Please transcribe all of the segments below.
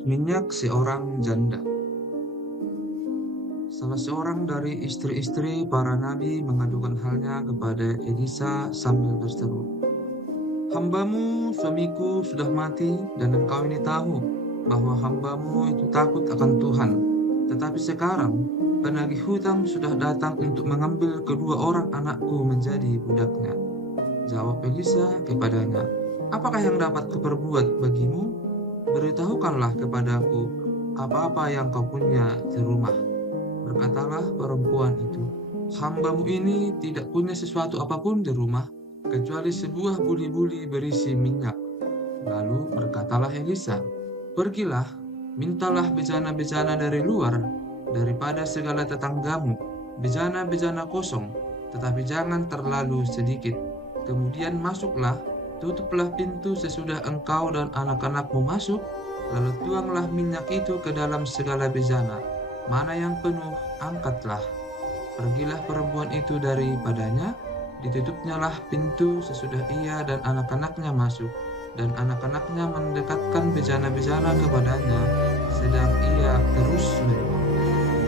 Minyak seorang janda. Salah seorang dari istri-istri para nabi mengadukan halnya kepada Elisa sambil berseru, "Hambamu, suamiku sudah mati, dan engkau ini tahu bahwa hambamu itu takut akan Tuhan. Tetapi sekarang penagih hutang sudah datang untuk mengambil kedua orang anakku menjadi budaknya." Jawab Elisa kepadanya, "Apakah yang dapat kuperbuat bagimu? Beritahukanlah kepadaku apa-apa yang kau punya di rumah." Berkatalah perempuan itu, "Hambamu ini tidak punya sesuatu apapun di rumah, kecuali sebuah buli-buli berisi minyak." Lalu berkatalah Elisa, "Pergilah, mintalah bejana-bejana dari luar, daripada segala tetanggamu, bejana-bejana kosong, tetapi jangan terlalu sedikit. Kemudian masuklah, tutuplah pintu sesudah engkau dan anak-anakmu masuk, lalu tuanglah minyak itu ke dalam segala bejana. Mana yang penuh, angkatlah." Pergilah perempuan itu daripadanya, ditutupnyalah pintu sesudah ia dan anak-anaknya masuk, dan anak-anaknya mendekatkan bejana-bejana kepadanya, sedang ia terus minum.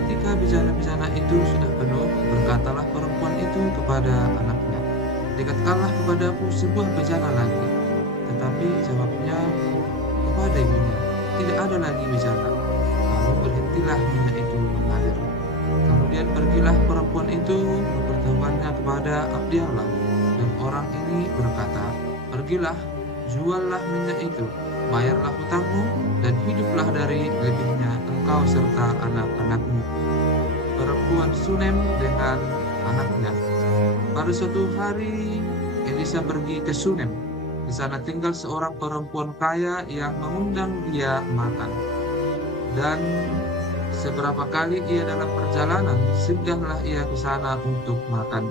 Ketika bejana-bejana itu sudah penuh, berkatalah perempuan itu kepada anaknya, "Dekatkanlah kepadaku sebuah bejana lagi." Tetapi jawabnya kepada ibunya, "Tidak ada lagi bejana." Lalu berhentilah minyak itu mengalir. Kemudian pergilah perempuan itu memberitahukannya kepada abdi Allah, dan orang ini berkata, "Pergilah, juallah minyak itu, bayarlah hutangmu, dan hiduplah dari lebihnya engkau serta anak-anakmu." Perempuan Sunem dengan anaknya. Pada suatu hari, Elisa pergi ke Sunem. Di sana tinggal seorang perempuan kaya yang mengundang dia makan. Dan seberapa kali ia dalam perjalanan, singgahlah ia ke sana untuk makan.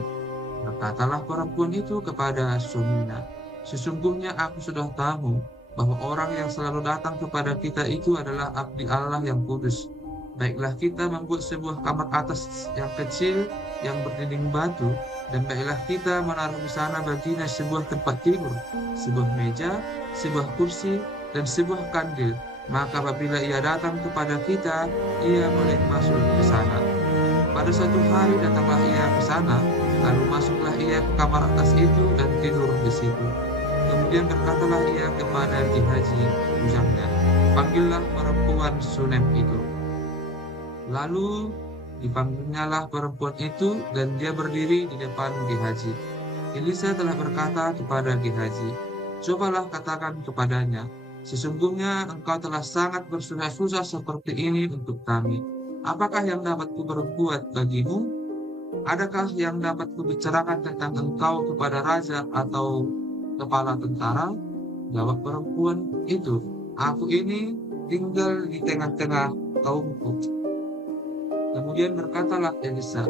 Berkatalah perempuan itu kepada suaminya, "Sesungguhnya aku sudah tahu bahwa orang yang selalu datang kepada kita itu adalah abdi Allah yang kudus. Baiklah kita membuat sebuah kamar atas yang kecil yang berdinding batu, dan baiklah kita menaruh di sana baginya sebuah tempat tidur, sebuah meja, sebuah kursi, dan sebuah kandil. Maka apabila ia datang kepada kita, ia boleh masuk ke sana." Pada suatu hari datanglah ia ke sana, lalu masuklah ia ke kamar atas itu dan tidur di situ. Kemudian berkatalah ia kepada Gehazi, bujangnya, "Panggillah perempuan Sunem itu." Lalu dipanggilnyalah perempuan itu, dan dia berdiri di depan Gehazi. Elisa telah berkata kepada Gehazi, "Cobalah katakan kepadanya, sesungguhnya engkau telah sangat bersusah-susah seperti ini untuk kami. Apakah yang dapat kuperbuat bagimu? Adakah yang dapat kubicarakan tentang engkau kepada raja atau kepala tentara?" Jawab perempuan itu, "Aku ini tinggal di tengah-tengah kaumku." Kemudian berkatalah Elisa,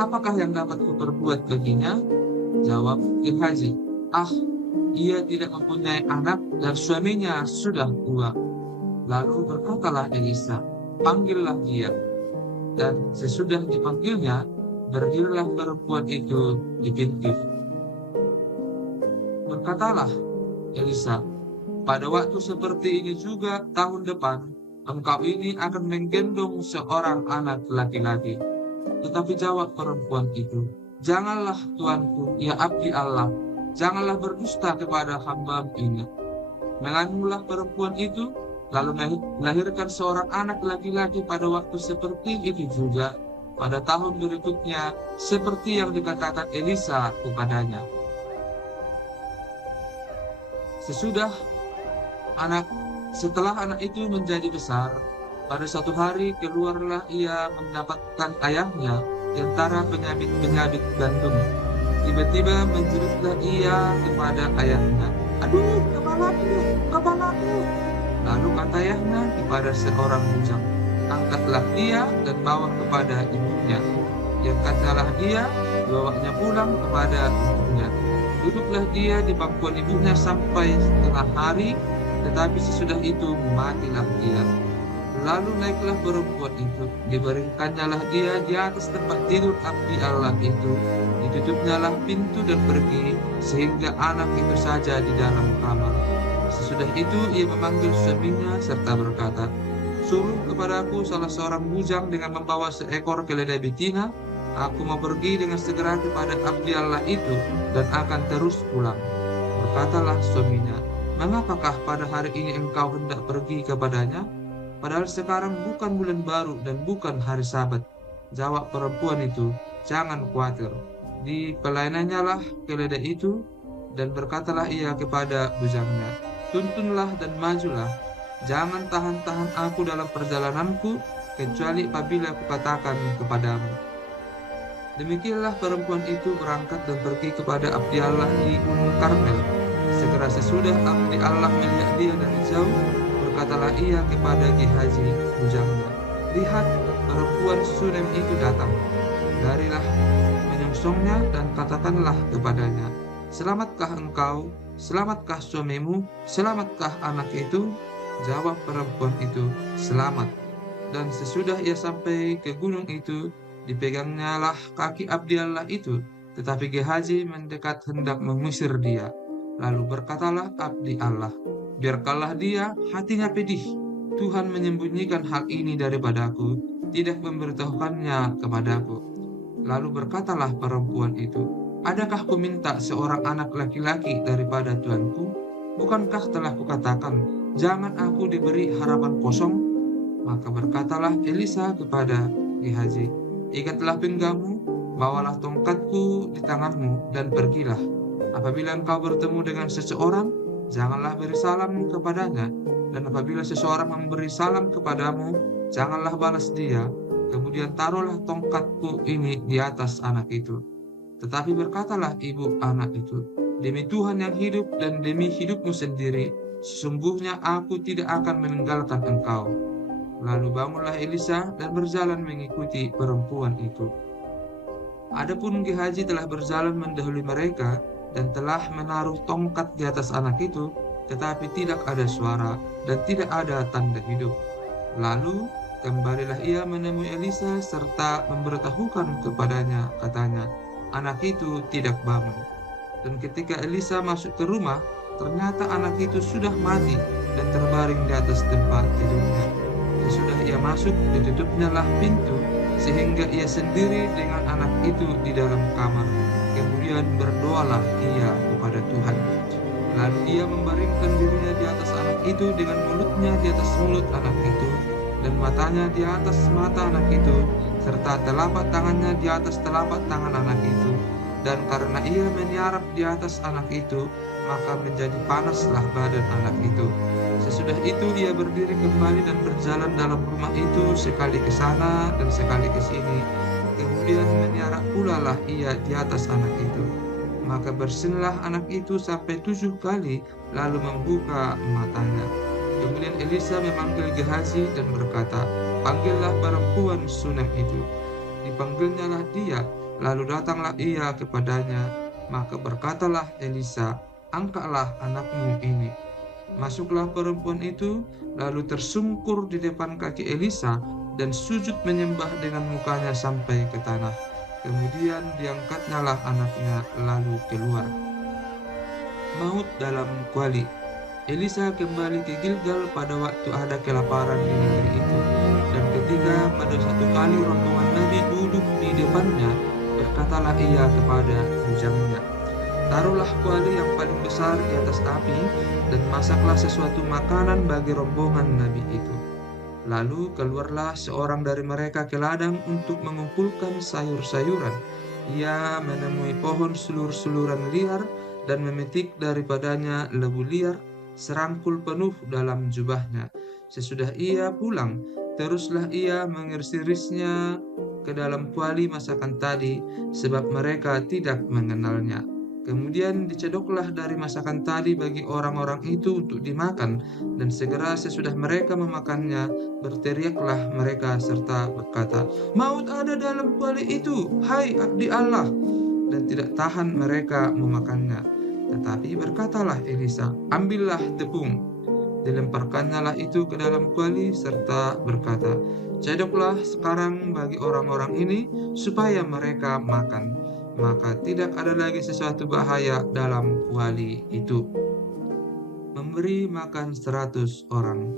"Apakah yang dapat kuperbuat baginya?" Jawab Gehazi, "Ah, ia tidak mempunyai anak dan suaminya sudah tua." Lalu berkatalah Elisa, "Panggillah dia." Dan sesudah dipanggilnya, berdirilah perempuan itu di pintu. Berkatalah Elisa, "Pada waktu seperti ini juga tahun depan, engkau ini akan menggendong seorang anak laki-laki." Tetapi jawab perempuan itu, "Janganlah tuanku, ya abdi Allah, janganlah berdusta kepada hamba ini." Mengandunglah perempuan itu, lalu melahirkan seorang anak laki-laki pada waktu seperti itu juga, pada tahun berikutnya, seperti yang dikatakan Elisa kepadanya. Sesudah anak Setelah anak itu menjadi besar, pada suatu hari keluarlah ia mendapatkan ayahnya di antara penyabit-penyabit gandum. Tiba-tiba menjeritlah ia kepada ayahnya, "Aduh, kepalaku, kepalaku!" Lalu kata ayahnya kepada seorang bujang, "Angkatlah dia dan bawa kepada ibunya." Yang katalah dia, bawanya pulang kepada ibunya. Duduklah dia di pangkuan ibunya sampai setengah hari, tetapi sesudah itu matilah dia. Lalu naiklah perempuan itu, dibaringkannyalah dia di atas tempat tidur abdi Allah itu, ditutupnyalah pintu dan pergi, sehingga anak itu saja di dalam kamar. Sesudah itu ia memanggil suaminya serta berkata, suruh kepadaku salah seorang bujang dengan membawa seekor keledai betina, aku mau pergi dengan segera kepada abdi Allah itu dan akan terus pulang. Berkatalah suaminya, mengapakah pada hari ini engkau hendak pergi kepadanya? Padahal sekarang bukan bulan baru dan bukan hari Sabat. Jawab perempuan itu, jangan khawatir. Dipelainannya lah keledai itu, dan berkatalah ia kepada bujangnya, tuntunlah dan majulah. Jangan tahan-tahan aku dalam perjalananku, kecuali apabila kukatakan kepadamu. Demikianlah perempuan itu berangkat dan pergi kepada abdi Allah di Gunung Karmel. Segera sesudah abdi Allah melihat dia dari jauh, berkatalah ia kepada Gehazi, bujangnya, lihat, perempuan Sunem itu datang. Darilah menyongsongnya dan katakanlah kepadanya, selamatkah engkau? Selamatkah suamimu? Selamatkah anak itu? Jawab perempuan itu, selamat. Dan sesudah ia sampai ke gunung itu, dipegangnya lah kaki abdi Allah itu, tetapi Gehazi mendekat hendak mengusir dia. Lalu berkatalah abdi Allah, biarkanlah dia, hatinya pedih. Tuhan menyembunyikan hal ini daripadaku, tidak memberitahukannya kepadaku. Lalu berkatalah perempuan itu, adakah ku minta seorang anak laki-laki daripada Tuanku? Bukankah telah kukatakan, jangan aku diberi harapan kosong? Maka berkatalah Elisa kepada Gehazi, ikatlah pinggangmu, bawalah tongkatku di tanganmu, dan pergilah. Apabila engkau bertemu dengan seseorang, janganlah beri salam kepadanya, dan apabila seseorang memberi salam kepadamu, janganlah balas dia. Kemudian taruhlah tongkatku ini di atas anak itu. Tetapi berkatalah ibu anak itu, demi Tuhan yang hidup dan demi hidupmu sendiri, sesungguhnya aku tidak akan meninggalkan engkau. Lalu bangunlah Elisa dan berjalan mengikuti perempuan itu. Adapun Gehazi telah berjalan mendahului mereka dan telah menaruh tongkat di atas anak itu, tetapi tidak ada suara dan tidak ada tanda hidup. Lalu kembalilah ia menemui Elisa serta memberitahukan kepadanya, katanya, anak itu tidak bangun. Dan ketika Elisa masuk ke rumah, ternyata anak itu sudah mati dan terbaring di atas tempat tidurnya. Sesudah ia masuk, ditutupnya lah pintu, sehingga ia sendiri dengan anak itu di dalam kamar. Kemudian berdoalah ia kepada Tuhan. Lalu ia membaringkan dirinya di atas anak itu dengan mulutnya di atas mulut anak itu, dan matanya di atas mata anak itu, serta telapak tangannya di atas telapak tangan anak itu. Dan karena ia meniarap di atas anak itu, maka menjadi panaslah badan anak itu. Sesudah itu ia berdiri kembali dan berjalan dalam rumah itu, sekali ke sana dan sekali ke sini. Kemudian meniarap pula lah ia di atas anak itu. Maka bersinlah anak itu sampai 7 kali, lalu membuka matanya. Kemudian Elisa memanggil Gehazi dan berkata, panggillah perempuan Sunem itu. Dipanggilnya lah dia, lalu datanglah ia kepadanya. Maka berkatalah Elisa, angkatlah anakmu ini. Masuklah perempuan itu, lalu tersungkur di depan kaki Elisa dan sujud menyembah dengan mukanya sampai ke tanah. Kemudian diangkatnya lah anaknya lalu keluar. Maut dalam kuali. Elisa kembali ke Gilgal pada waktu ada kelaparan di negeri itu. Dan ketika pada satu kali rombongan Nabi duduk di depannya, berkatalah ia kepada bujangnya, taruhlah kuali yang paling besar di atas api, dan masaklah sesuatu makanan bagi rombongan Nabi itu. Lalu keluarlah seorang dari mereka ke ladang untuk mengumpulkan sayur-sayuran. Ia menemui pohon sulur-suluran liar dan memetik daripadanya lebu liar, serangkul penuh dalam jubahnya. Sesudah ia pulang, teruslah ia mengiris-irisnya ke dalam kuali masakan tadi, sebab mereka tidak mengenalnya. Kemudian dicedoklah dari masakan tadi bagi orang-orang itu untuk dimakan, dan segera sesudah mereka memakannya, berteriaklah mereka serta berkata, maut ada dalam kuali itu, hai abdi Allah, dan tidak tahan mereka memakannya. Tetapi berkatalah Elisa, ambillah tepung. Dilemparkannya lah itu ke dalam kuali serta berkata, cedoklah sekarang bagi orang-orang ini supaya mereka makan. Maka tidak ada lagi sesuatu bahaya dalam kuali itu. Memberi makan 100 orang.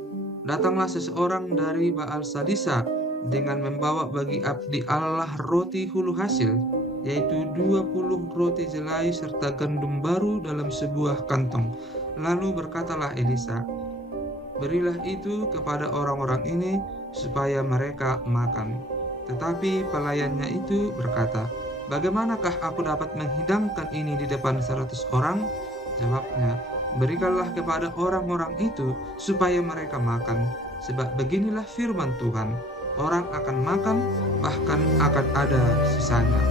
Datanglah seseorang dari Baal Salisa dengan membawa bagi abdi Allah roti hulu hasil, yaitu 20 roti jelai serta gandum baru dalam sebuah kantong. Lalu berkatalah Elisa, "Berilah itu kepada orang-orang ini supaya mereka makan." Tetapi pelayannya itu berkata, "Bagaimanakah aku dapat menghidangkan ini di depan 100 orang?" Jawabnya, "Berikanlah kepada orang-orang itu supaya mereka makan. Sebab beginilah firman Tuhan, orang akan makan, bahkan akan ada sisanya."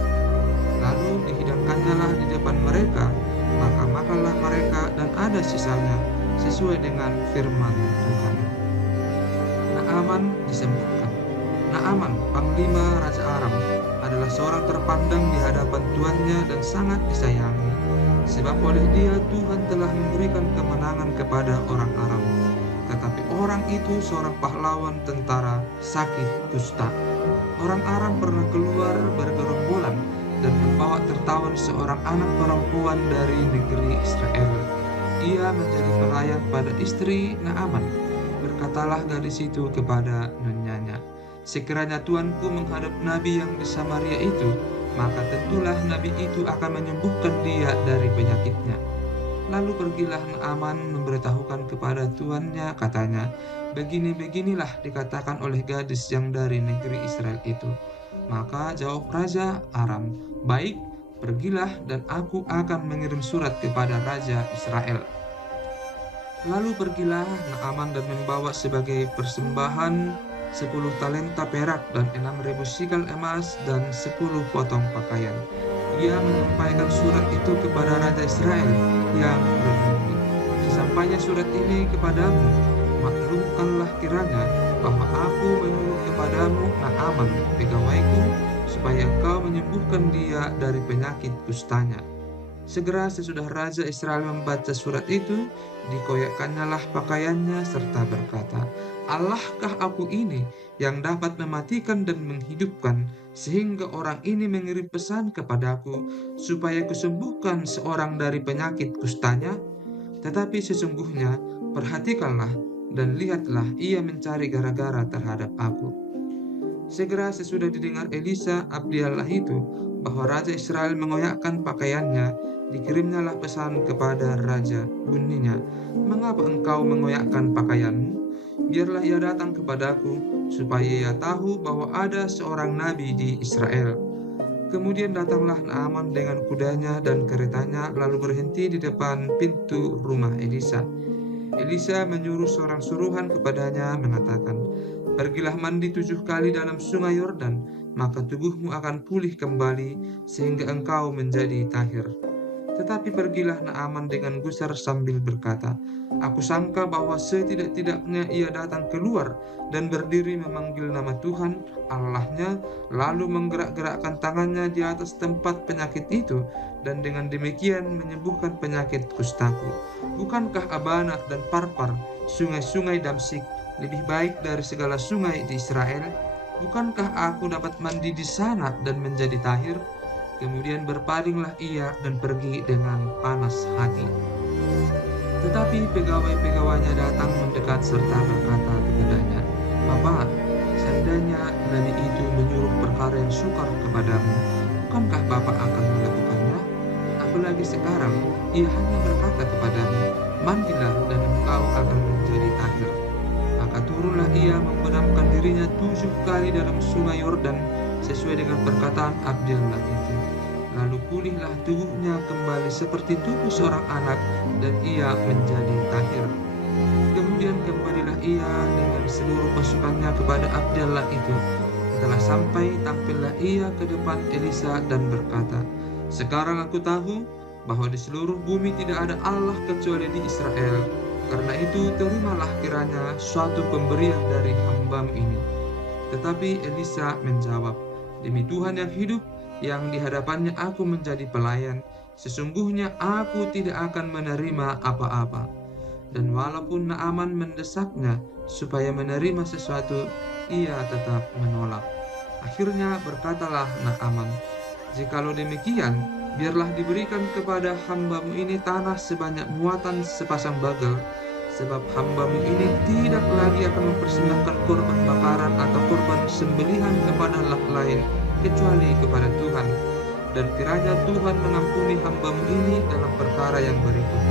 Lalu dihidangkannyalah di depan mereka, maka makanlah mereka dan ada sisanya, sesuai dengan firman Tuhan. Naaman disembuhkan. Naaman, panglima Raja Aram, adalah seorang terpandang di hadapan tuannya dan sangat disayangi, sebab oleh dia Tuhan telah memberikan kemenangan kepada orang Aram. Tetapi orang itu seorang pahlawan tentara sakit kusta. Orang Aram pernah keluar bergerombolan dan membawa tertawan seorang anak perempuan dari negeri Israel. Ia menjadi pelayan pada istri Naaman. Berkatalah gadis itu kepada nonyanya, "Sekiranya tuanku menghadap nabi yang di Samaria itu, maka tentulah nabi itu akan menyembuhkan dia dari penyakitnya." Lalu pergilah Naaman memberitahukan kepada tuannya, katanya, "Begini-beginilah dikatakan oleh gadis yang dari negeri Israel itu." Maka jawab Raja Aram, "Baik, pergilah dan aku akan mengirim surat kepada Raja Israel." Lalu pergilah Naaman dan membawa sebagai persembahan 10 talenta perak dan 6.000 sikal emas dan 10 potong pakaian. Ia menyampaikan surat itu kepada Raja Israel yang berbunyi, "Sesampainya surat ini kepadamu, maklumkanlah kiranya bahwa aku menyuruh kepadamu Naaman, pegawaiku, supaya engkau menyembuhkan dia dari penyakit kustanya." Segera sesudah Raja Israel membaca surat itu, dikoyakkannyalah pakaiannya serta berkata, "Allahkah aku ini yang dapat mematikan dan menghidupkan, sehingga orang ini mengirim pesan kepadaku supaya kusembuhkan seorang dari penyakit kustanya? Tetapi sesungguhnya, perhatikanlah dan lihatlah, ia mencari gara-gara terhadap aku." Segera sesudah didengar Elisa abdi Allah itu bahwa Raja Israel mengoyakkan pakaiannya, dikirimnyalah pesan kepada raja, bunyinya, "Mengapa engkau mengoyakkan pakaianmu? Biarlah ia datang kepadaku, supaya ia tahu bahwa ada seorang nabi di Israel." Kemudian datanglah Naaman dengan kudanya dan keretanya, lalu berhenti di depan pintu rumah Elisa. Elisa menyuruh seorang suruhan kepadanya, mengatakan, "Pergilah mandi 7 kali dalam sungai Yordan, maka tubuhmu akan pulih kembali, sehingga engkau menjadi tahir." Tetapi pergilah Naaman dengan gusar sambil berkata, "Aku sangka bahwa setidak-tidaknya ia datang keluar dan berdiri memanggil nama Tuhan Allahnya, lalu menggerak-gerakkan tangannya di atas tempat penyakit itu, dan dengan demikian menyembuhkan penyakit kustaku. Bukankah Abana dan Parpar, sungai-sungai Damsik, lebih baik dari segala sungai di Israel? Bukankah aku dapat mandi di sana dan menjadi tahir?" Kemudian berpalinglah ia dan pergi dengan panas hati. Tetapi pegawai-pegawainya datang mendekat serta berkata kepadanya, "Bapak, seandainya nabi itu menyuruh perkara yang sukar kepadamu, bukankah Bapak akan melakukannya? Apalagi sekarang, ia hanya berkata kepadamu, 'Mandilah dan engkau akan menjadi tahir.'" Maka turunlah ia membenamkan dirinya 7 kali dalam sungai Yordan, sesuai dengan perkataan abdi Allah itu. Lalu pulihlah tubuhnya kembali seperti tubuh seorang anak, dan ia menjadi tahir. Kemudian kembalilah ia dengan seluruh pasukannya kepada abdi Allah itu. Setelah sampai, tampillah ia ke depan Elisa dan berkata, "Sekarang aku tahu bahwa di seluruh bumi tidak ada Allah kecuali di Israel. Karena itu terimalah kiranya suatu pemberian dari hamba-Mu ini." Tetapi Elisa menjawab, "Demi Tuhan yang hidup, yang di hadapannya aku menjadi pelayan, sesungguhnya aku tidak akan menerima apa-apa." Dan walaupun Naaman mendesaknya supaya menerima sesuatu, ia tetap menolak. Akhirnya berkatalah Naaman, "Jikalau demikian, biarlah diberikan kepada hamba-Mu ini tanah sebanyak muatan sepasang bagel, sebab hambamu ini tidak lagi akan mempersembahkan korban bakaran atau korban sembelihan kepada Allah lain, kecuali kepada Tuhan. Dan kiranya Tuhan mengampuni hambamu ini dalam perkara yang berikut.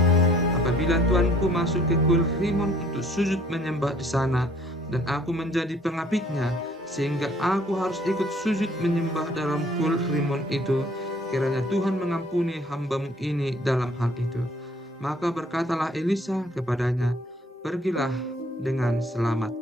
Apabila tuanku masuk ke kuil Rimon untuk sujud menyembah di sana, dan aku menjadi pengapitnya, sehingga aku harus ikut sujud menyembah dalam kuil Rimon itu, kiranya Tuhan mengampuni hambamu ini dalam hal itu. Maka berkatalah Elisa kepadanya, pergilah dengan selamat.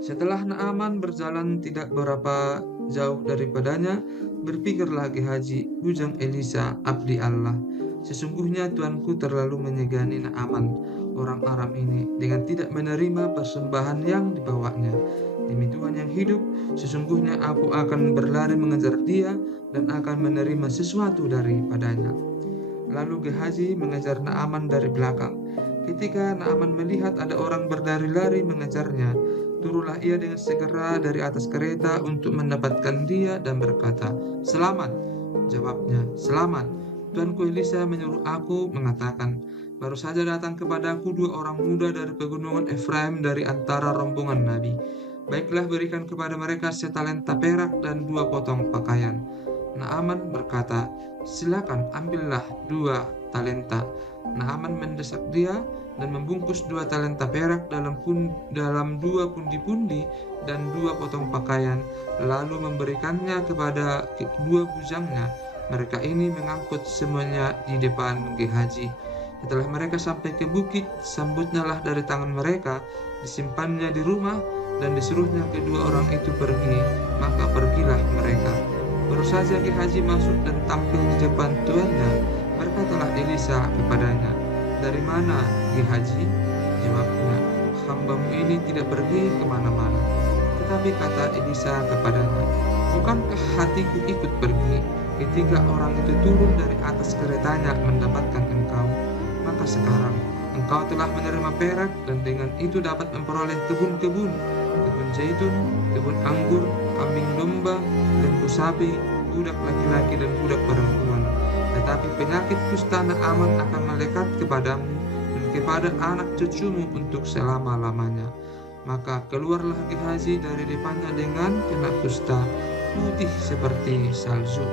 Setelah Naaman berjalan tidak berapa jauh daripadanya, berpikirlah Gehazi, bujang Elisa, abdi Allah, sesungguhnya tuanku terlalu menyegani Naaman, orang Aram ini, dengan tidak menerima persembahan yang dibawanya. Demi Tuhan yang hidup, sesungguhnya aku akan berlari mengejar dia dan akan menerima sesuatu daripadanya. Lalu Gehazi mengejar Naaman dari belakang. Ketika Naaman melihat ada orang berlari-lari mengejarnya, turunlah ia dengan segera dari atas kereta untuk mendapatkan dia dan berkata, "Selamat." Jawabnya, "Selamat. Tuanku Elisa menyuruh aku mengatakan, baru saja datang kepadaku 2 orang muda dari pegunungan Efraim dari antara rombongan Nabi. Baiklah, berikan kepada mereka setalenta perak dan 2 potong pakaian." Naaman berkata, "Silakan, ambillah 2 talenta." Naaman mendesak dia dan membungkus 2 talenta perak dalam 2 pundi-pundi dan 2 potong pakaian, lalu memberikannya kepada 2 bujangnya. Mereka ini mengangkut semuanya di depan Gehazi. Setelah mereka sampai ke bukit, sambutnyalah dari tangan mereka, disimpannya di rumah, dan disuruhnya kedua orang itu pergi. Maka pergilah mereka. Baru saja Gehazi masuk dan tampil di depan tuannya, berkatalah Elisa kepadanya, "Dari mana, Gehazi?" Jawabnya, "Hambamu ini tidak pergi kemana-mana." Tetapi kata Elisa kepadanya, "Bukankah hatiku ikut pergi ketika orang itu turun dari atas keretanya mendapatkan engkau? Maka sekarang engkau telah menerima perak dan dengan itu dapat memperoleh kebun-kebun, kebun zaitun, kebun anggur, kambing domba, lembu sapi, budak laki-laki dan budak perempuan. Tetapi penyakit kusta Naaman akan melekat kepadamu dan kepada anak cucumu untuk selama-lamanya." Maka keluarlah Gehazi dari depannya dengan kena kusta, putih seperti salju.